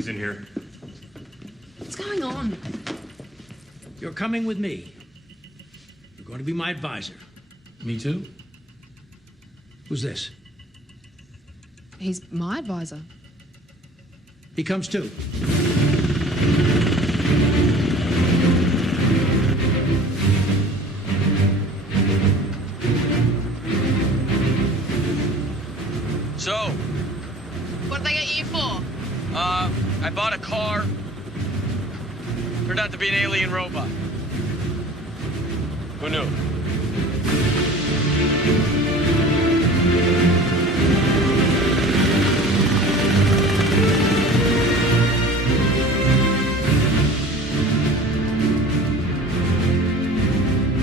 He's in here. What's going on? You're coming with me. You're going to be my advisor. Me too? Who's this? He's my advisor. He comes too. So, What did they get you for? I bought a car. Turned out to be an alien robot. Who knew?